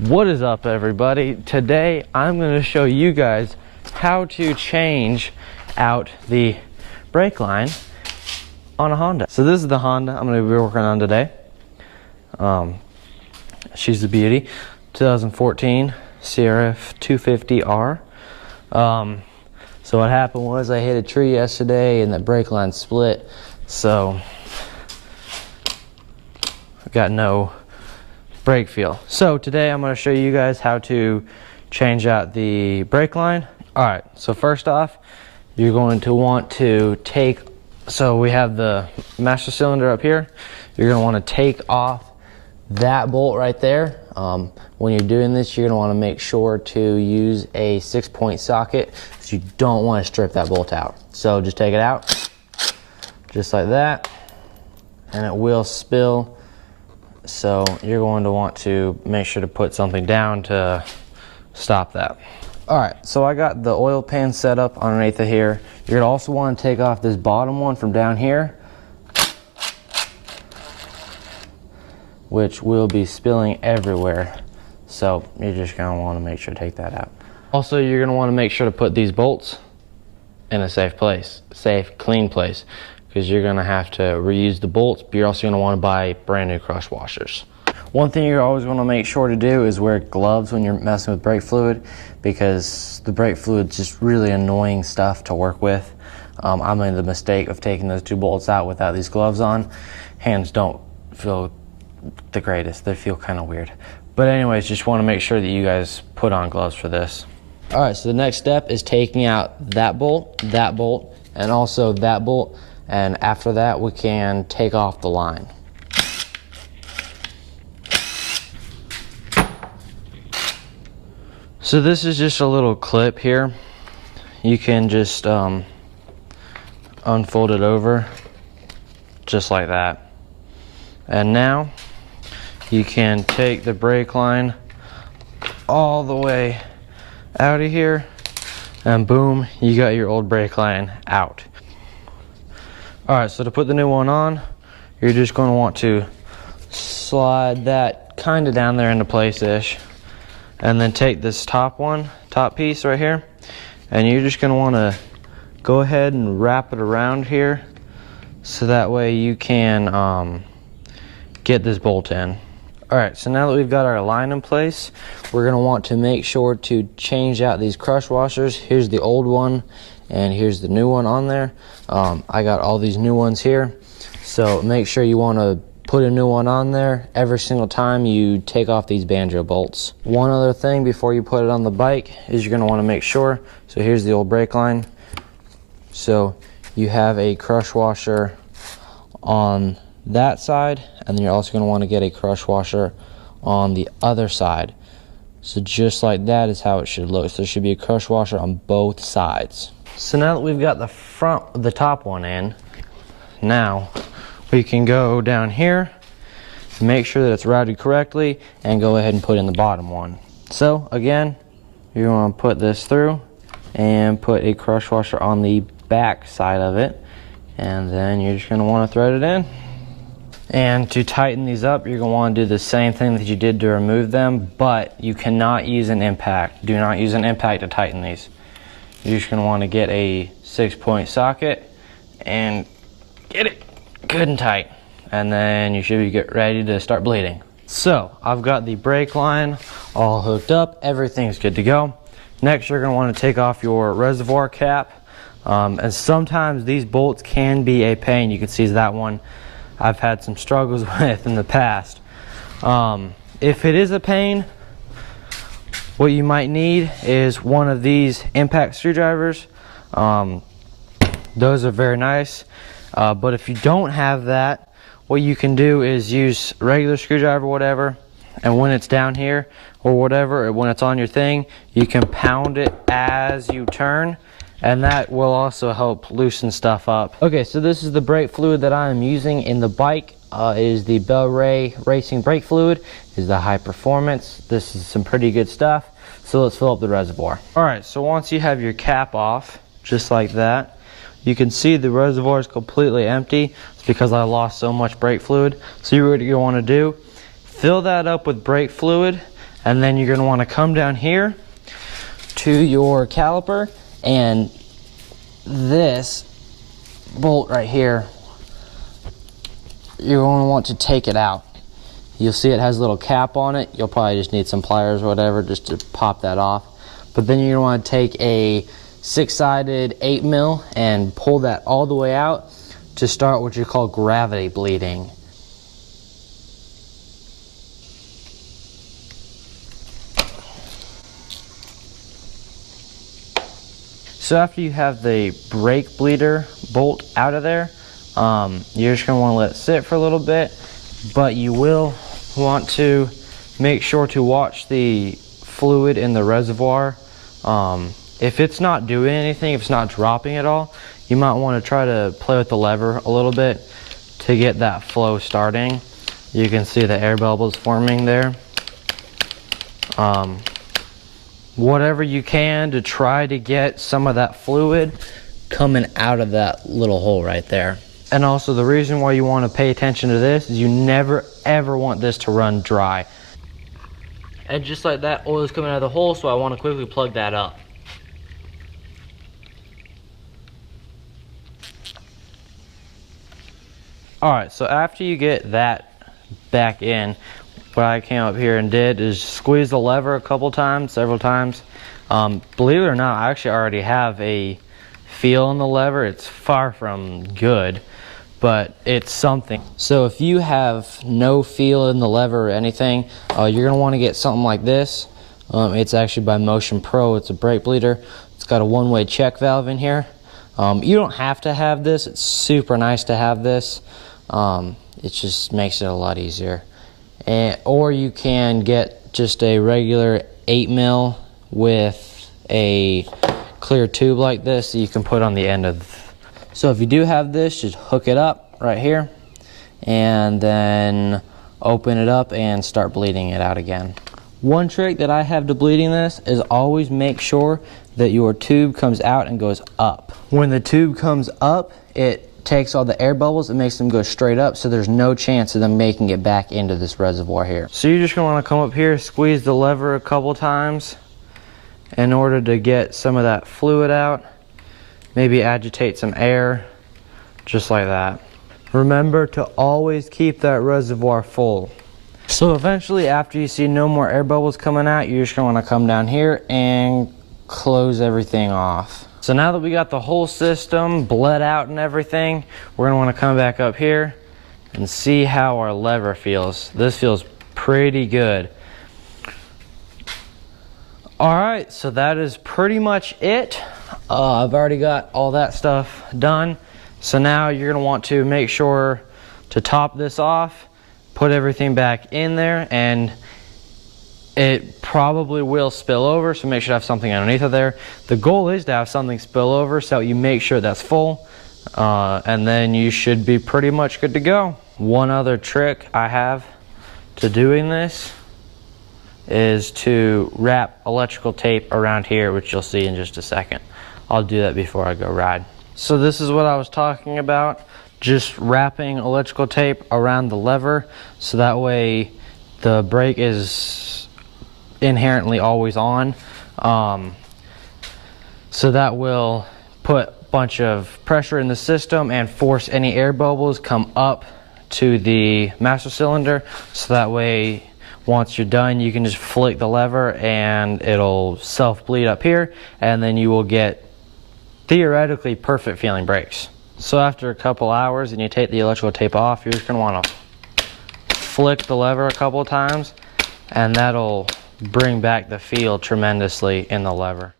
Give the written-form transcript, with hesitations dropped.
What is up, everybody? Today I'm going to show you guys how to change out the brake line on a Honda. So this is the Honda I'm going to be working on today. She's a beauty, 2014 CRF 250R. So what happened was I hit a tree yesterday and the brake line split, so I got no brake feel. So today I'm going to show you guys how to change out the brake line. Alright, so first off, you're going to want to take, so we have the master cylinder up here. You're going to want to take off that bolt right there. When you're doing this, you're going to want to make sure to use a 6-point socket, because you don't want to strip that bolt out. So just take it out, just like that, and it will spill. So you're going to want to make sure to put something down to stop that. Alright, so I got the oil pan set up underneath of here. You're going to also want to take off this bottom one from down here, which will be spilling everywhere. So you're just going to want to make sure to take that out. Also, you're going to want to make sure to put these bolts in a safe place, safe, clean place, because you're going to have to reuse the bolts, but you're also going to want to buy brand new crush washers. One thing you're always going to make sure to do is wear gloves when you're messing with brake fluid, because the brake fluid is just really annoying stuff to work with. I made the mistake of taking those two bolts out without these gloves on. Hands don't feel the greatest. They feel kind of weird. But anyways, just want to make sure that you guys put on gloves for this. Alright, so the next step is taking out that bolt, and also that bolt. And after that, we can take off the line. So this is just a little clip here. You can just unfold it over, just like that. And now, you can take the brake line all the way out of here, and boom, you got your old brake line out. Alright, so to put the new one on, you're just going to want to slide that kind of down there into place-ish, and then take this top piece right here, and you're just going to want to go ahead and wrap it around here, so that way you can get this bolt in. Alright, so now that we've got our line in place, we're going to want to make sure to change out these crush washers. Here's the old one, and here's the new one on there. I got all these new ones here, so make sure you want to put a new one on there every single time you take off these banjo bolts. One other thing before you put it on the bike is you're going to want to make sure, so here's the old brake line, so you have a crush washer on that side, and then you're also going to want to get a crush washer on the other side. So just like that is how it should look. So there should be a crush washer on both sides. So now that we've got the top one in, now we can go down here, make sure that it's routed correctly, and go ahead and put in the bottom one. So again, you want to put this through and put a crush washer on the back side of it, and then you're just going to want to thread it in. And to tighten these up, you're going to want to do the same thing that you did to remove them, but you cannot use an impact. Do not use an impact to tighten these. You're just going to want to get a 6-point socket and get it good and tight, and then you should be ready to start bleeding. So I've got the brake line all hooked up, everything's good to go. Next, you're going to want to take off your reservoir cap, and sometimes these bolts can be a pain. You can see that one I've had some struggles with in the past. If it is a pain, what you might need is one of these impact screwdrivers. Those are very nice, but if you don't have that, what you can do is use a regular screwdriver or whatever, and when it's down here or whatever, or when it's on your thing, you can pound it as you turn, and that will also help loosen stuff up. Okay, so this is the brake fluid that I am using in the bike. It is the Bel Ray Racing brake fluid. It is the high performance. This is some pretty good stuff. So let's fill up the reservoir. Alright, so once you have your cap off, just like that, you can see the reservoir is completely empty. It's because I lost so much brake fluid. So what you want to do, fill that up with brake fluid, And then you're going to want to come down here to your caliper, and this bolt right here, you're going to want to take it out. You'll see it has a little cap on it. You'll probably just need some pliers or whatever just to pop that off. But then you're going to want to take a 6-sided 8mm and pull that all the way out to start what you call gravity bleeding. So after you have the brake bleeder bolt out of there, you're just going to want to let it sit for a little bit, but you will want to make sure to watch the fluid in the reservoir. If it's not doing anything, if it's not dropping at all, you might want to try to play with the lever a little bit to get that flow starting. You can see the air bubbles forming there. Whatever you can to try to get some of that fluid coming out of that little hole right there. And also the reason why you want to pay attention to this is you never ever want this to run dry. And just like that, oil is coming out of the hole, so I want to quickly plug that up. Alright, so after you get that back in, what I came up here and did is squeeze the lever a couple times, several times. Believe it or not, I actually already have a feel in the lever. It's far from good, but it's something. So if you have no feel in the lever or anything, you're going to want to get something like this. It's actually by Motion Pro. It's a brake bleeder. It's got a one-way check valve in here. You don't have to have this. It's super nice to have this. It just makes it a lot easier. Or you can get just a regular 8mm with a clear tube like this that you can put on the end of. So if you do have this, just hook it up right here and then open it up and start bleeding it out again. One trick that I have to bleeding this is always make sure that your tube comes out and goes up. When the tube comes up, it takes all the air bubbles and makes them go straight up, so there's no chance of them making it back into this reservoir here. So you're just going to want to come up here, squeeze the lever a couple times in order to get some of that fluid out. Maybe agitate some air, just like that. Remember to always keep that reservoir full. So eventually, after you see no more air bubbles coming out, you're just going to want to come down here and close everything off. So now that we got the whole system bled out and everything, we're going to want to come back up here and see how our lever feels. This feels pretty good. Alright, so that is pretty much it. I've already got all that stuff done. So now you're going to want to make sure to top this off, put everything back in there, and it probably will spill over, so make sure to have something underneath of there. The goal is to have something spill over so you make sure that's full, and then you should be pretty much good to go. One other trick I have to doing this is to wrap electrical tape around here, which you'll see in just a second. I'll do that before I go ride. So this is what I was talking about, just wrapping electrical tape around the lever so that way the brake is inherently always on, so that will put a bunch of pressure in the system and force any air bubbles come up to the master cylinder, so that way once you're done you can just flick the lever and it'll self bleed up here, and then you will get theoretically perfect feeling brakes. So after a couple hours and you take the electrical tape off, you're just going to want to flick the lever a couple times, and that'll bring back the feel tremendously in the lever.